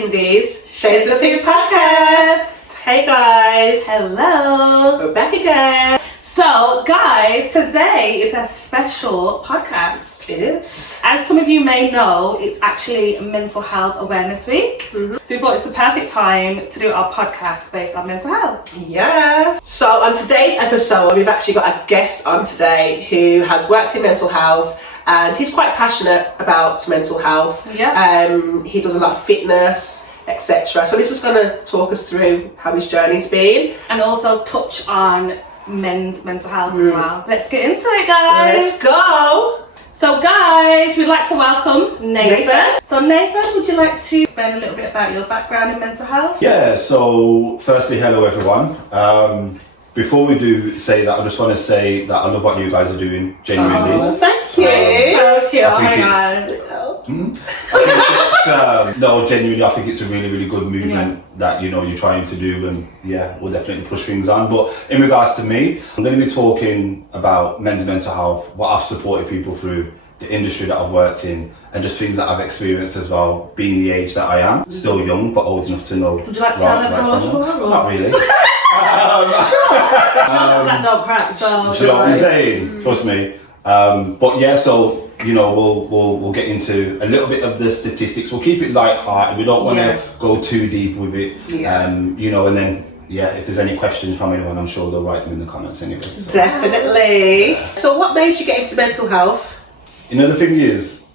Lindy's Shades of Pink podcast. Hey guys. Hello. We're back again. So guys, today is a special podcast. It is. As some of you may know, it's actually Mental Health Awareness Week. So we thought it's the perfect time to do our podcast based on mental health. Yeah. So on today's episode, we've actually got a guest on today who has worked in mental health and he's quite passionate about mental health. Yeah. He does a lot of fitness, etc. So he's just going to talk us through how his journey's been. And also touch on men's mental health as well. Let's get into it, guys. Let's go. So guys, we'd like to welcome Nathan. So Nathan, would you like to explain a little bit about your background in mental health? Yeah, so firstly, hello everyone. Before we do say that, I just want to say that I love what you guys are doing, genuinely. Oh, thank you. So cute. No, genuinely, I think it's a really, really good movement that, you know, you're trying to do, and yeah, we'll definitely push things on. But in regards to me, I'm going to be talking about men's mental health, what I've supported people through, the industry that I've worked in, and just things that I've experienced as well, being the age that I am. Still young, but old enough to know. Would you like to tell them or Not really. No crap, so Do you know what I'm saying? Trust me. But yeah, so you know, we'll get into a little bit of the statistics. We'll keep it light-hearted. We don't want to go too deep with it. You know, and then if there's any questions from anyone, I'm sure they'll write them in the comments anyway. So. Definitely. So what made you get into mental health? You know, the thing is,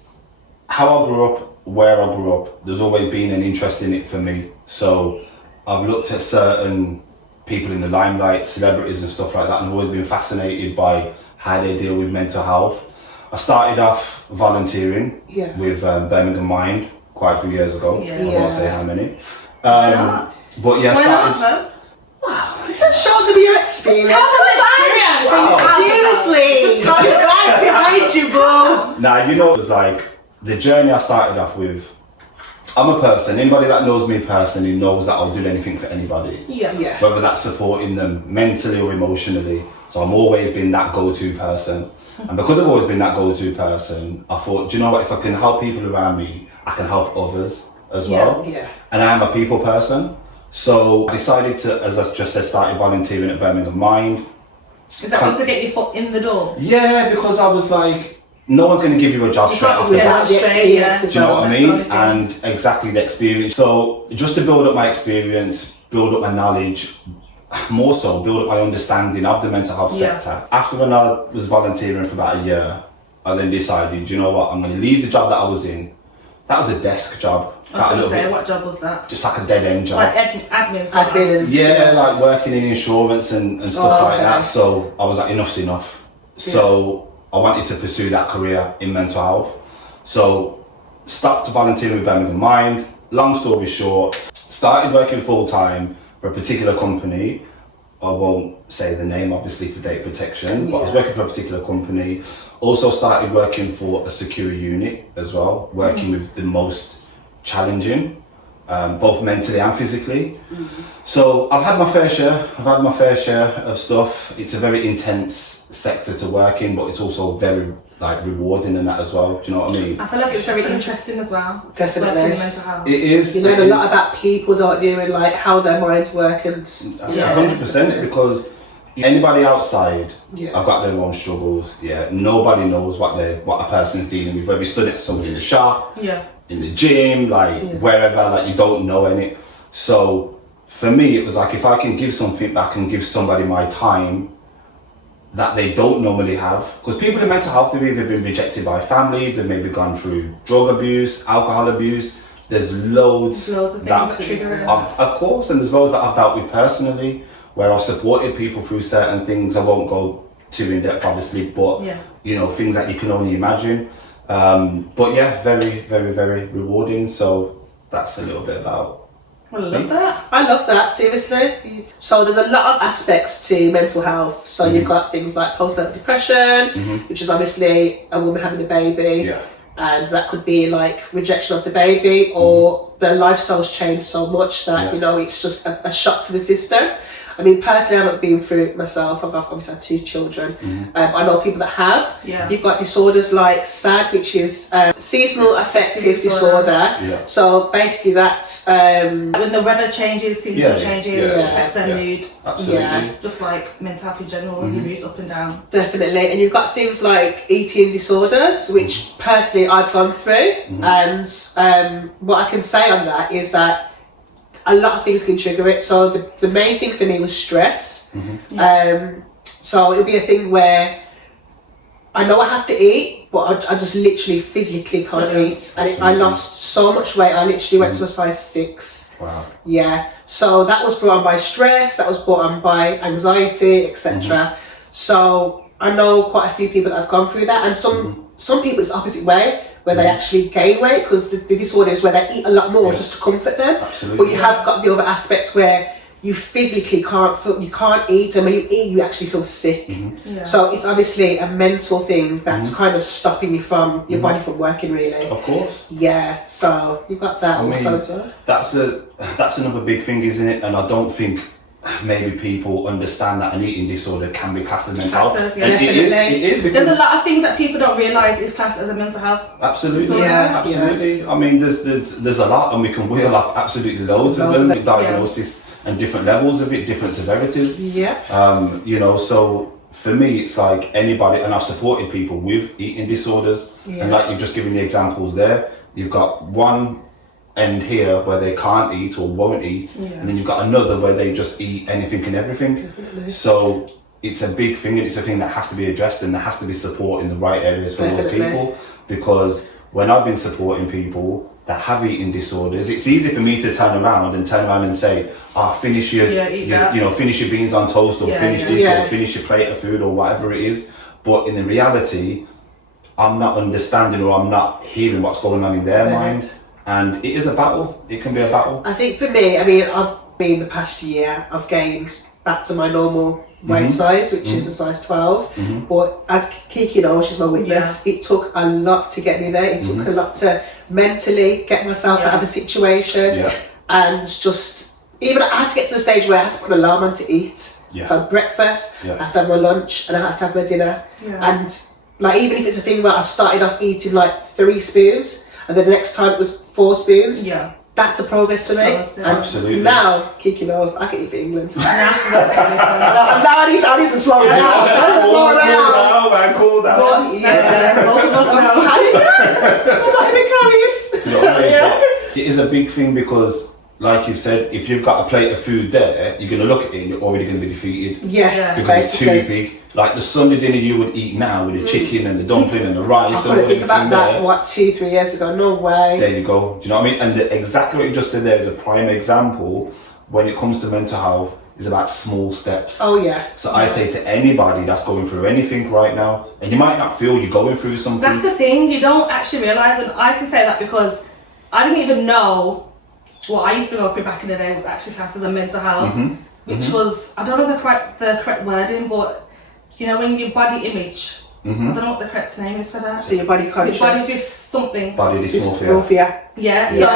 how I grew up, where I grew up, there's always been an interest in it for me. So I've looked at certain people in the limelight, celebrities and stuff like that, and I've always been fascinated by how they deal with mental health. I started off volunteering with Birmingham Mind quite a few years ago. I won't say how many. But yeah, I started. Wow, just show them your experience. Tell them the experience. Wow. Seriously, tell your life behind you, bro. Nah, you know, it was like the journey I started off with. I'm a person, anybody that knows me personally knows that I'll do anything for anybody. Yeah. Whether that's supporting them mentally or emotionally. So I've always been that go-to person. And because I've always been that go-to person, I thought, do you know what, if I can help people around me, I can help others as well. Yeah. And I am a people person. So I decided to, as I just said, started volunteering at Birmingham Mind. Is that just to get your foot in the door? Yeah, because I was like, no one's going to give you a job straight off the bat. Do you know what I mean? And exactly the experience. So just to build up my experience, build up my knowledge, more so build up my understanding of the mental health sector. After when I was volunteering for about a year, I then decided, you know what, I'm going to leave the job that I was in. That was a desk job. I was going to say, what job was that? Just like a dead end job. Like admin stuff? Yeah, like working in insurance and stuff like that. So I was like, enough's enough. So I wanted to pursue that career in mental health. So stopped volunteering with Birmingham Mind. Long story short, started working full time for a particular company. I won't say the name, obviously, for data protection, but I was working for a particular company. Also started working for a secure unit as well, working with the most challenging, both mentally and physically. So I've had my fair share of stuff. It's a very intense sector to work in, but it's also very rewarding in that as well. Do you know what I mean? I feel like it's very interesting as well. Definitely. Working in mental health. It is. You learn a lot about people, don't you, and like how their minds work and 100%, because anybody outside have got their own struggles. Nobody knows what a person's dealing with, whether you stood next to somebody in the shop, in the gym, wherever, you don't know any. So for me, it was like, if I can give something back and give somebody my time that they don't normally have, because people in mental health, they've either been rejected by family, they've maybe gone through drug abuse, alcohol abuse. There's loads of things that trigger it. Of course, and there's loads that I've dealt with personally, where I've supported people through certain things. I won't go too in depth, obviously, but you know, things that you can only imagine. But yeah, very, very, very rewarding. So that's a little bit about. I love that. I love that, seriously. So there's a lot of aspects to mental health. So you've got things like postnatal depression, which is obviously a woman having a baby. And that could be like rejection of the baby, or their lifestyle's changed so much that, you know, it's just a shock to the system. I mean, personally, I haven't been through it myself. I've obviously had 2 children. I know people that have. Yeah. You've got disorders like SAD, which is seasonal affective disorder. Yeah. So basically that's... when the weather changes, season changes, it affects their mood. Absolutely. Yeah. Just like mental health in general, your mood's up and down. Definitely. And you've got things like eating disorders, which personally I've gone through. And what I can say on that is that a lot of things can trigger it. So the main thing for me was stress. So it'll be a thing where I know I have to eat, but I just literally physically can't eat. And I lost so much weight. I literally went to a size 6. Wow. Yeah. So that was brought on by stress. That was brought on by anxiety, etc. So I know quite a few people that have gone through that, and some people it's the opposite way, where they actually gain weight because the disorder is where they eat a lot more just to comfort them. Absolutely. But you have got the other aspects where you physically you can't eat, and when you eat you actually feel sick. So it's obviously a mental thing that's kind of stopping you from your body from working, really. Of course. Yeah, so you've got that also as well. That's another big thing, isn't it? And I don't think maybe people understand that an eating disorder can be classed as mental health. Yeah. It is because there's a lot of things that people don't realise is classed as a mental health. Absolutely, Yeah, absolutely. I mean, there's a lot, and we can wheel off absolutely loads of them. Diagnosis and different levels of it, different severities. Yeah. You know, so for me, it's like anybody, and I've supported people with eating disorders, and like you've just given the examples there. You've got one end here where they can't eat or won't eat, and then you've got another where they just eat anything and everything. Definitely. So it's a big thing, and it's a thing that has to be addressed, and there has to be support in the right areas for those people. Because when I've been supporting people that have eating disorders, it's easy for me to turn around and say, finish your finish your beans on toast, or finish this, or finish your plate of food, or whatever it is. But in the reality, I'm not understanding, or I'm not hearing what's going on in their mind. And it is a battle. It can be a battle. I think for me, I mean, I've been the past year, I've gained back to my normal weight size, which is a size 12. But as Kiki knows, she's my witness, it took a lot to get me there. It took a lot to mentally get myself out of a situation. And just, even I had to get to the stage where I had to put an alarm on to eat. So breakfast, I have to have my lunch, and I have to have my dinner. And like, even if it's a thing where I started off eating like 3 spoons, and then the next time it was 4 spoons. That's a progress for me. Absolutely. Now, Kiki knows I can eat for England. now I need to slow down. Cool down. I'm telling you, I'm not even carrying. You know what I mean? It is a big thing because, like you've said, if you've got a plate of food there, you're going to look at it and you're already going to be defeated. Because it's too big. Like the Sunday dinner you would eat now with the chicken and the dumpling and the rice. I couldn't think about that, 2-3 years ago, no way. There you go. Do you know what I mean? And exactly what you just said there is a prime example when it comes to mental health, is about small steps. So I say to anybody that's going through anything right now, and you might not feel you're going through something. That's the thing, you don't actually realise, and I can say that because I didn't even know what I used to go through back in the day was actually classed as a mental health, which was, I don't know the correct wording, but you know, when your body image, I don't know what the correct name is for that. So your body conscious. Your body something. Body dysmorphia. So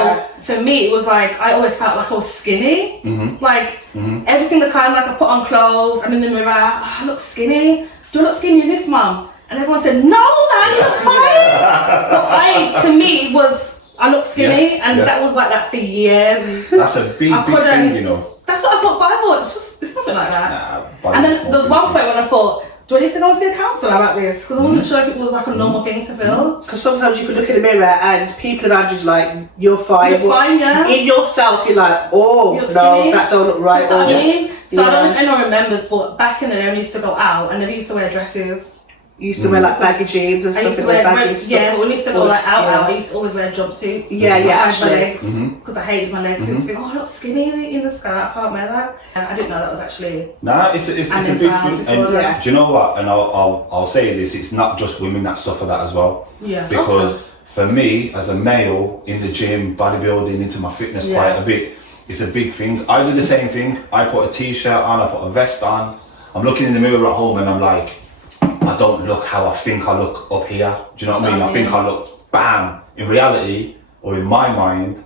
for me it was like, I always felt like I was skinny. Like every single time, like I put on clothes, I'm in the mirror, I look skinny. Do I look skinny in this, mum? And everyone said, no man, you look fine. But to me it was, I look skinny, and that was like that for years. That's a big thing, you know. That's what I thought, but I thought it's nothing like that. And then there was one point when I thought, do I need to go and see a counsellor about this? Because I wasn't sure if it was like a normal thing to feel. Because sometimes you can look in the mirror and people around you's like, you're fine. You're fine, in yourself, you're like, oh, no, that don't look right. That's what I mean. So I don't know if anyone remembers, but back in the day when I used to go out and they used to wear dresses. You used to wear like baggy jeans and stuff. I used to wear but when we used to go like out, I used to always wear jumpsuits. Actually. Because I hated my legs. I used to think, I look skinny in the skirt, I can't wear that. I didn't know that was actually. Nah, it's a big thing. And do you know what? And I'll say this: it's not just women that suffer that as well. Because for me, as a male in the gym, bodybuilding, into my fitness quite a bit, it's a big thing. I do the same thing. I put a t-shirt on, I put a vest on. I'm looking in the mirror at home and I'm like, I don't look how I think I look up here. Do you know what I mean? I think I look bam. In reality, or in my mind,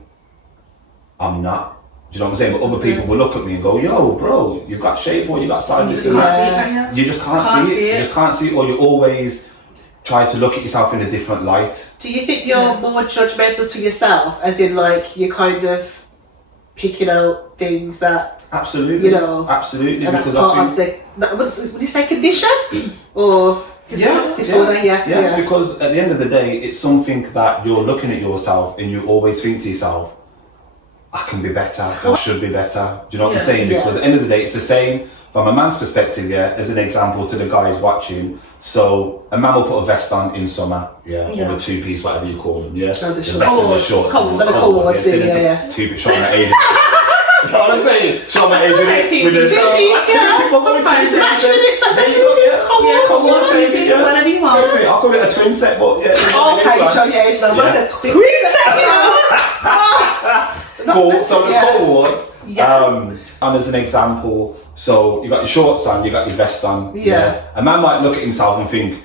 I'm not. Do you know what I'm saying? But other people will look at me and go, yo, bro, you've got shape or you got size. You just can't see it, can you? You just can't see it. You just can't see it, or you always try to look at yourself in a different light. Do you think you're more judgmental to yourself, as in like you're kind of picking out things that absolutely, you know, absolutely, and that's part of the would you say condition or disorder? Yeah, because at the end of the day, it's something that you're looking at yourself and you always think to yourself, I can be better, I should be better. Do you know what I'm saying? Because at the end of the day, it's the same from a man's perspective, as an example to the guys watching. So a man will put a vest on in summer, or a two-piece, whatever you call them, the vest and the shorts. Two-piece, showing my age. You know what I'm saying? Showing my age with the two-piece, sometimes whatever you want. I'll call it a twin set, but okay, show your age now. I said twin set. Cool. So the Cold War, and as an example, so you got your shorts on, you got your vest on. A man might look at himself and think,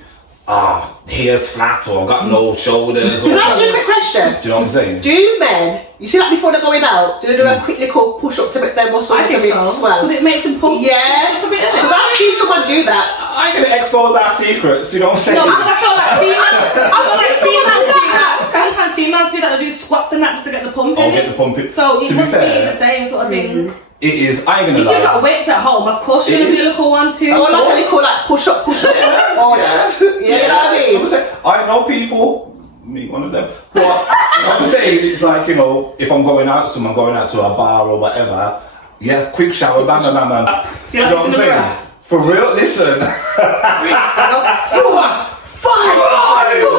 here's flat, or I've got no shoulders. Can I ask you a quick question? Do you know what I'm saying? Do men, you see that before they're going out, do they do a quick little push up to make their muscles a bit swell? Because it makes them pull. Yeah. Because I've seen someone do that. I ain't gonna expose our secrets, you know what I'm saying? No, I feel like females do that. Sometimes females do that, they do squats and that just to get the pump in. Get the pump in. So it must be the same sort of thing. It is, I ain't gonna lie. If you've got weights at home, of course you're gonna do a little 1, 2. Or like a little push up. You know what I mean? I know people, me one of them, but you know what I'm saying, it's like, you know, if I'm going out, I'm going out to a bar or whatever, quick shower, bam. You know what I'm saying? For real, listen. 5, 4, 5, let's go!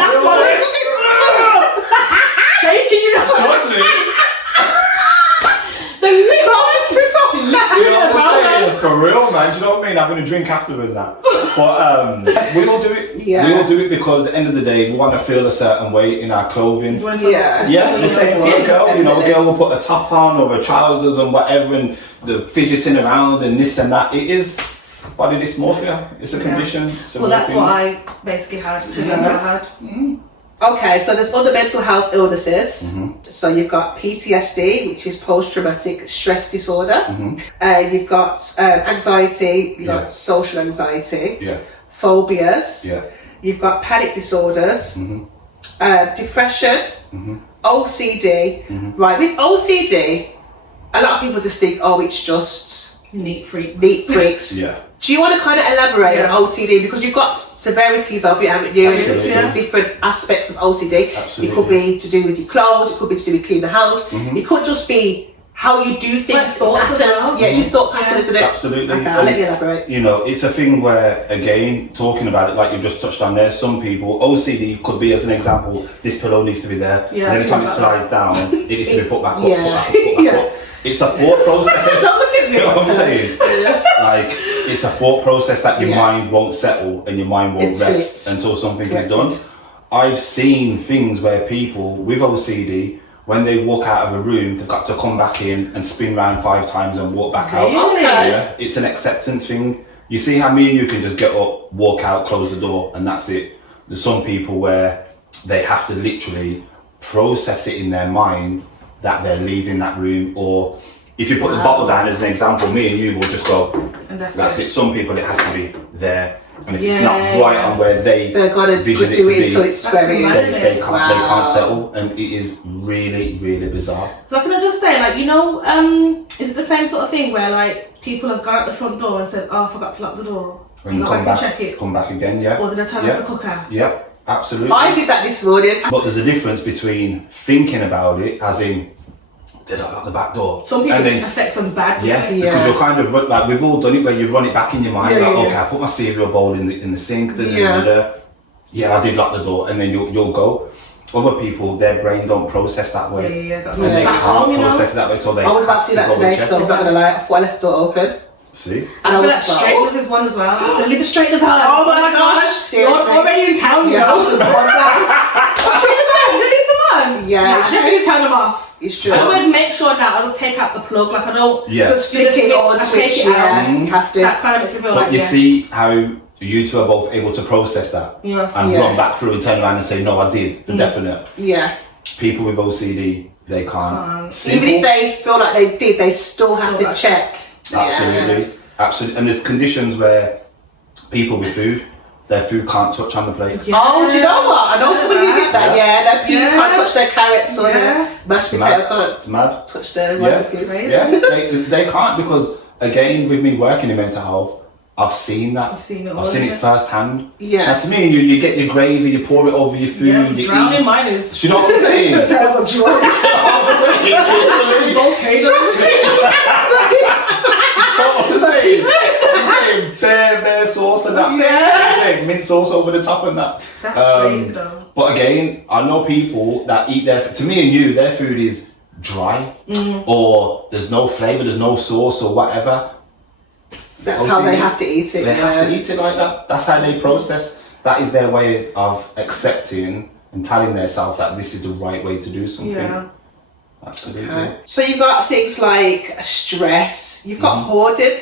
That's what it is. Shaking you up. Trust me. You know what I'm saying? For real, man. Do you know what I mean? Having a drink after and that. But we all do it. We all do it because at the end of the day, we want to feel a certain way in our clothing. The same way, girl. You know, a girl will put a top on or her trousers and whatever, and the fidgeting around and this and that. It is body dysmorphia. It's a condition. Well, that's what I basically had. Okay, so there's other mental health illnesses. So you've got PTSD, which is post-traumatic stress disorder. You've got anxiety, you've got social anxiety, phobias, you've got panic disorders, depression, OCD. Right, with OCD, a lot of people just think, it's just neat freaks. Do you want to kind of elaborate on OCD? Because you've got severities of it, haven't you? There's different aspects of OCD. Absolutely. It could be to do with your clothes, it could be to do with cleaning the house, it could just be how you do things, patterns. It's your thought pattern, isn't it? Absolutely. Okay, I'll let you elaborate. You know, it's a thing where, again, talking about it like you just touched on there, some people, OCD could be, as an example, this pillow needs to be there. And every time it slides down, it needs to be put back up, put back up. It's a thought process. You know what I'm saying? Like, it's a thought process that your mind won't settle and your mind won't rest until something is done. I've seen things where people with OCD, when they walk out of a room, they've got to come back in and spin around 5 times and walk back out. It's an acceptance thing. You see how me and you can just get up, walk out, close the door, and that's it. There's some people where they have to literally process it in their mind that they're leaving that room, or if you put the bottle down as an example, me and you will just go, and that's it. Some people it has to be there, and if it's not right on where they've got to vision it to be, so it's very they can't settle, and it is really, really bizarre. So can I just say, like, you know, is it the same sort of thing where like people have gone out the front door and said, I forgot to lock the door, and come back again, or did I turn off the cooker? Yeah, absolutely. I did that this morning. But there's a difference between thinking about it, as in, did I lock the back door? Some people just affect them bad. Because you're kind of like, we've all done it where you run it back in your mind. Okay, I put my cereal bowl in the sink. I did lock the door, and then you'll go. Other people, their brain don't process that way, and they can't process it that way. So they. I was about to do that today. So I'm not gonna lie. I thought I left the door open. See? And I was like, straighteners is one as well. They leave the straighteners on. Oh my gosh! Seriously. You're already in town. Yeah, I was in definitely turn them off. It's true. I always make sure now I just take out the plug, like I don't just flick it on, switch it out. You have to. That kind of makes me feel but you see how you two are both able to process that and run back through and turn around and say, no, I did, for definite. Yeah. People with OCD they can't. Even if they feel like they did, they still have to check. Absolutely, absolutely. And there's conditions where people with food, their food can't touch on the plate. Yeah. Oh, do you know what? I know somebody who did that. Yeah, their peas can't touch their carrots or their mashed potato can't touch their recipes. Yeah, they can't, because again, with me working in mental health, I've seen that. I've seen it firsthand. Yeah. Now, to me, you get your gravy, you pour it over your food, you drowning eat. Mine is. Do you know what I'm saying? Potatoes are dry. I'm saying bare sauce and that. Yeah. Mint sauce over the top and that. That's crazy though. But again, I know people that eat to me and you, their food is dry or there's no flavour, there's no sauce or whatever. That's how they have to eat it. They have to eat it like that. That's how they process. That is their way of accepting and telling themselves that this is the right way to do something. Yeah. Absolutely. Okay. So you've got things like stress. You've got hoarding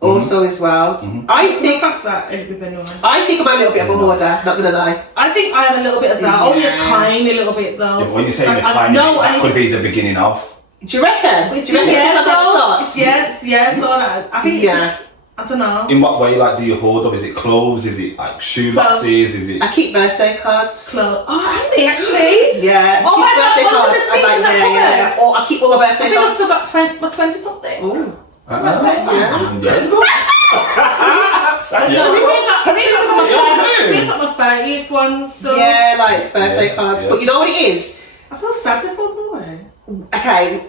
also as well. I think that's that with anyone. I think I'm a little bit of a hoarder. Not gonna lie. I think I am a little bit as well. Only a tiny little bit though. Yeah, when you say a tiny bit, that could be the beginning of. Do you reckon? Yes. No, I think it's just, I don't know. In what way, like, do you hoard, or is it clothes? Is it like shoe boxes? Is it? I keep birthday cards. Clothes. Oh, handy actually. Yeah. Oh my God, birthday cards. I'm like, yeah. Or I keep all my birthday cards. I think I've still got my 20 something. Ooh. I've got my 30th one still. Yeah, like birthday cards. But you know what it is? I feel sad to throw them away. Okay.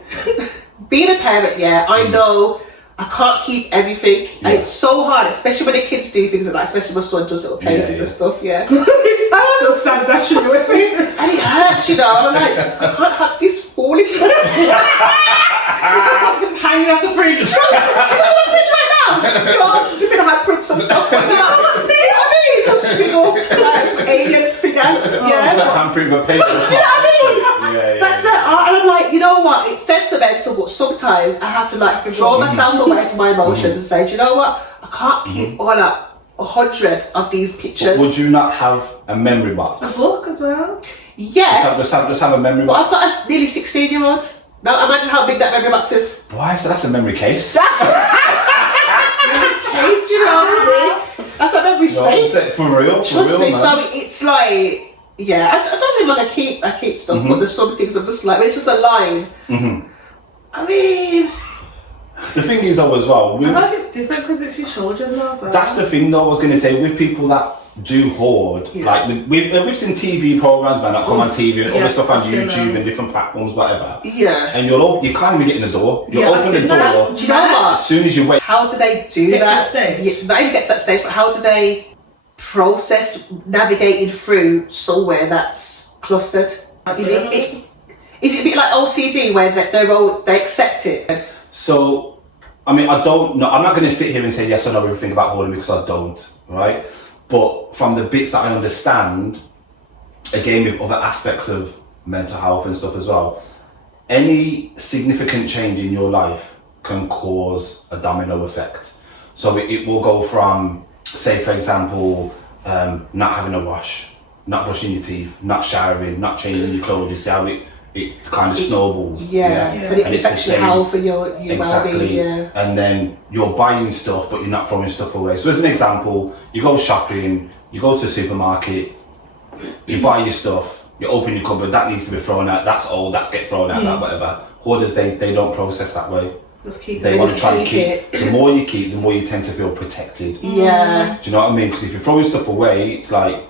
Being a parent, I know I can't keep everything, and it's so hard, especially when the kids do things like that. Especially my son does little paintings and stuff. Yeah, I feel sad that should be, and it hurts, you know. And I'm like, I can't have this foolishness. It's hanging off the fridge. It's on the fridge right now. You've been had prints and stuff. It's a squiggle, like some alien figure. It's like handprint of a paper. You know what I mean? That's the art, and I'm like, you know what? It's sentimental, but sometimes I have to like draw myself away from my emotions and say, do you know what? I can't keep all up 100 of these pictures. But would you not have a memory box? A book as well? Yes. Just have a memory box. But I've got a nearly 16-year-old. Now imagine how big that memory box is. Why? So that's a memory case. Case, you know? That's a memory safe. For real. Trust me. Man. So it's like, I don't even want to keep stuff, but there's some things I'm just like, when it's just a line. I mean, the thing is though as well. I feel like it's different because it's your children now. So. That's the thing though. I was going to say with people that do hoard, like we've seen TV programs, man, that come on TV and other stuff on YouTube and different platforms, whatever. Yeah. And you can't even get in the door. You open the door. Do you know what? As soon as you wait. How do they do that? Not even get to that stage, but how do they process navigating through somewhere that's clustered? Is it a bit like OCD where they accept it? So, I mean, I don't know. I'm not going to sit here and say yes or no everything about hoarding because I don't, right? But from the bits that I understand, again with other aspects of mental health and stuff as well, any significant change in your life can cause a domino effect. So it will go from, say for example, not having a wash, not brushing your teeth, not showering, not changing your clothes. You see how it kind of snowballs. But it affects your health and your exactly. well-being. And then you're buying stuff, but you're not throwing stuff away. So as an example, you go shopping, you go to the supermarket, you buy your stuff, you open your cupboard, that needs to be thrown out, that's old, that's get thrown out, that whatever. Hoarders, they don't process that way. They want to try and keep. The more you keep, the more you tend to feel protected. Yeah. Do you know what I mean? Because if you're throwing stuff away, it's like,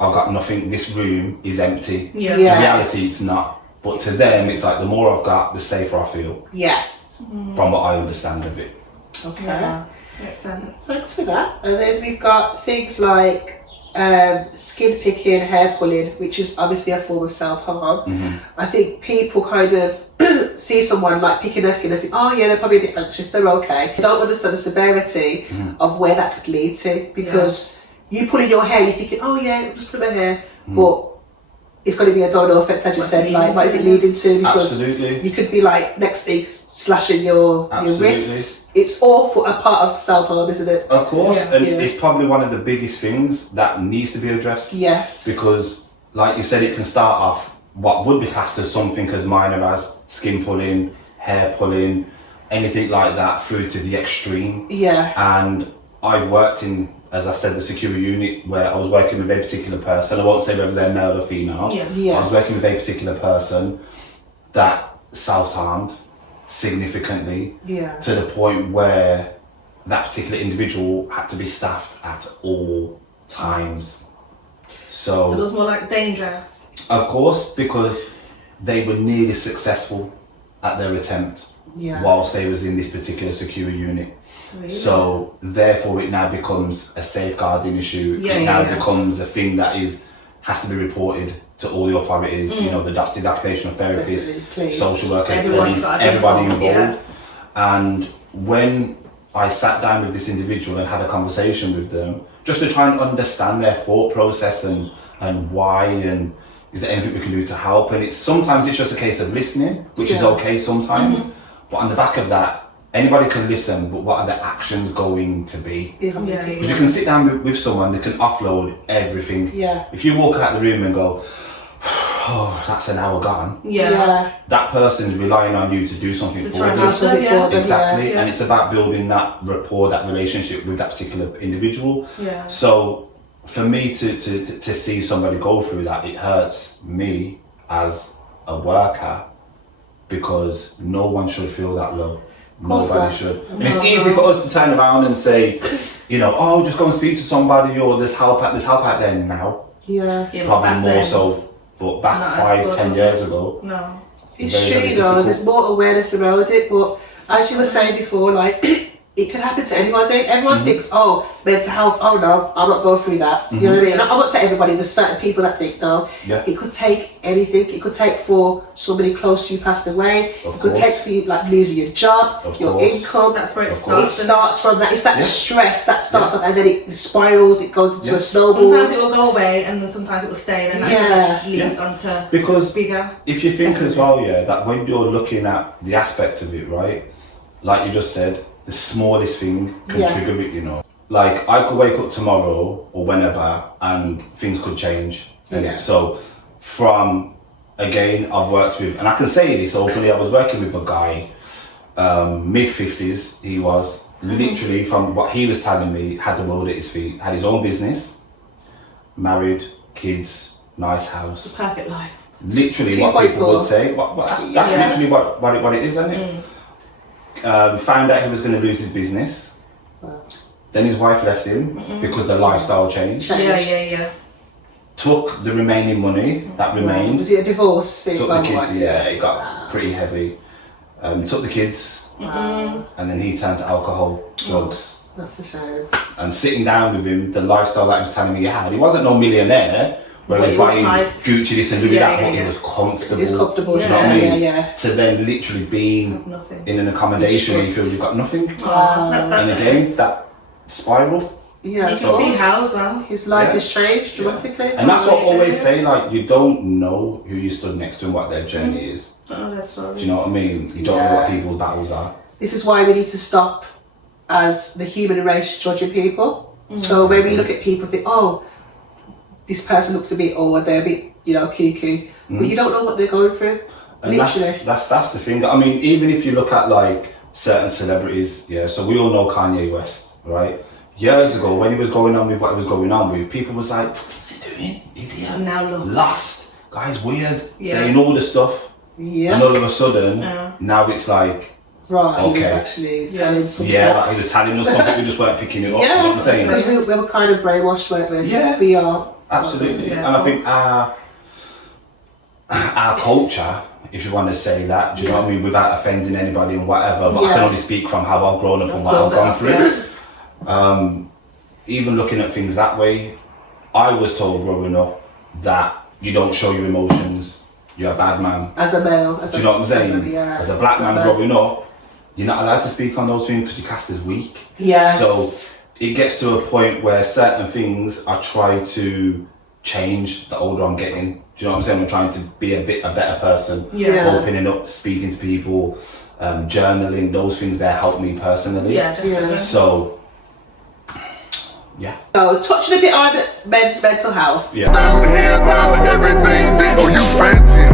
I've got nothing, this room is empty. In reality, it's not. But to them, it's like the more I've got, the safer I feel. Yeah. From what I understand of it. Okay. Yeah. Makes sense. Thanks for that. And then we've got things like skin picking, hair pulling, which is obviously a form of self-harm. I think people kind of see someone like picking their skin and think, oh yeah, they're probably a bit anxious, they're okay. They don't understand the severity of where that could lead to, because you pulling your hair, you're thinking, oh yeah, just put my hair, but it's going to be a domino effect, as you said. Like, what is it leading to? Because you could be like next week slashing your wrists. It's all a part of self-harm, isn't it? Of course, and it's probably one of the biggest things that needs to be addressed. Yes. Because, like you said, it can start off what would be classed as something as minor as skin pulling, hair pulling, anything like that, through to the extreme. Yeah. And I've worked in, as I said, the security unit where I was working with a particular person. I won't say whether they're male or female. Yeah. Yes. I was working with a particular person that self-harmed significantly, to the point where that particular individual had to be staffed at all times. So it was more like dangerous. Of course, because they were nearly successful at their attempt whilst they was in this particular security unit. Really? So therefore it now becomes a safeguarding issue. It now becomes a thing that has to be reported to all the authorities, you know, the adopted occupational therapists, social workers, police, everybody involved. Yeah. And when I sat down with this individual and had a conversation with them, just to try and understand their thought process and why, and is there anything we can do to help? And sometimes it's just a case of listening, which is okay sometimes, but on the back of that, anybody can listen, but what are the actions going to be? Because you can sit down with someone, they can offload everything. Yeah. If you walk out the room and go, oh, that's an hour gone. Yeah. That person's relying on you to do something for them. Exactly. And it's about building that rapport, that relationship with that particular individual. Yeah. So for me to see somebody go through that, it hurts me as a worker, because no one should feel that low. Nobody should. And it's easy for us to turn around and say, you know, oh, just go and speak to somebody, or there's help out there now. Yeah. Probably more so. But back 5-10 years ago, no, it's true, you know, there's more awareness around it. But as you were saying before, like, it can happen to anybody. Everyone thinks, oh, mental health, oh no, I'm not going through that. You know what I mean? And I won't say everybody, there's certain people that think, no, it could take anything. It could take for somebody close to you passed away. It could take for you, like, losing your job, your income. That's where it starts. It starts from that. It's that stress that starts, and then it spirals, it goes into a snowball. Sometimes it will go away, and then sometimes it will stay, and that leads on to bigger. If you think as well, that when you're looking at the aspect of it, right, like you just said, the smallest thing can trigger it, you know. Like, I could wake up tomorrow or whenever and things could change. So again, I've worked with, and I can say this openly, I was working with a guy, mid-50s, he was, literally, from what he was telling me, had the world at his feet, had his own business, married, kids, nice house. The perfect life. Literally what people would say, that's literally what it is, isn't it? Found out he was going to lose his business. Then his wife left him because the lifestyle changed. Took the remaining money that remained. Was it a divorce thing? Took the kids, it got pretty heavy. Took the kids, and then he turned to alcohol, drugs. That's a shame. And sitting down with him, the lifestyle that he was telling me he had, he wasn't no millionaire, where he was buying Gucci this and Louis that, but he was comfortable. He was comfortable, do you know what I mean? Yeah. To then literally being in an accommodation where you feel you've got nothing. And again, that spiral. Yeah, you can see how as well. His life has changed dramatically. And that's what I always say, like, you don't know who you stood next to and what their journey is. Don't know their story. Do you know what I mean? You don't know what people's battles are. This is why we need to stop, as the human race, judging people. So when we look at people, think, oh, this person looks a bit old, they're a bit, you know, cuckoo. But you don't know what they're going through. And that's the thing. I mean, even if you look at, like, certain celebrities, so we all know Kanye West, right? Years ago, when he was going on with what he was going on with, people was like, what's he doing? Idiot. Now look. Lost. Guy's weird. Saying all this stuff. Yeah. And all of a sudden, now it's like, right, he was actually telling something. Yeah, like he was telling us something, we just weren't picking it up. You know what I'm saying? Because we were kind of brainwashed, weren't we? Yeah. We are. Absolutely. And I think our culture, if you want to say that, do you know what I mean, without offending anybody and whatever, but I can only speak from how I've grown up and what I've gone through. Even looking at things that way, I was told growing up that you don't show your emotions, you're a bad man. As a male. Do you know what I'm saying? As a black man growing up, you're not allowed to speak on those things because you're classed as weak. Yes. So it gets to a point where certain things I try to change the older I'm getting. Do you know what I'm saying? I'm trying to be a better person. Opening up, speaking to people, journaling, those things there help me personally. Yeah, definitely. So Yeah. So touching a bit on men's mental health. Yeah. Down here, now everything they go, you fancy.